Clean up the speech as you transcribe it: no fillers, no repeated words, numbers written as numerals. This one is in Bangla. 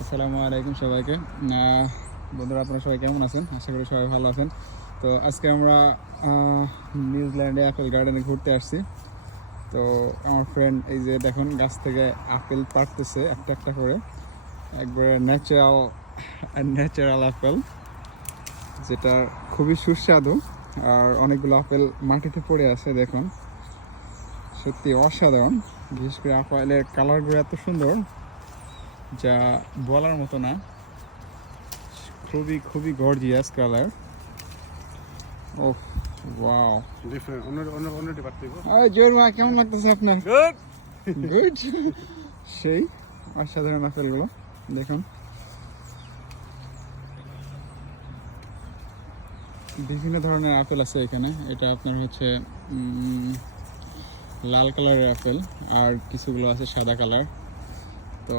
আসসালামু আলাইকুম সবাইকে। বন্ধুরা, আপনারা সবাই কেমন আছেন? আশা করি সবাই ভালো আছেন। তো আজকে আমরা নিউজিল্যান্ডে অ্যাপেল গার্ডেনে ঘুরতে আসছি। তো আমার ফ্রেন্ড এই যে দেখুন গাছ থেকে আপেল পাড়তেছে একটা একটা করে, একবারে ন্যাচারাল আপেল, যেটা খুবই সুস্বাদু। আর অনেকগুলো আপেল মাটিতে পড়ে আছে দেখুন, সত্যি অসাধারণ। বিশেষ করে আপেলের কালারগুলো এত সুন্দর যা বলার মতো না, খুবই খুবই গর্জিয়াস কালার। ও ওয়াও, জোর মা, কেমন লাগতেছে আপনার? গুড। সেই অসাধারণ আপেলগুলো দেখুন, বিভিন্ন ধরনের আপেল আছে এখানে। এটা আপনার হচ্ছে লাল কালারের আপেল, আর কিছুগুলো আছে সাদা কালার। তো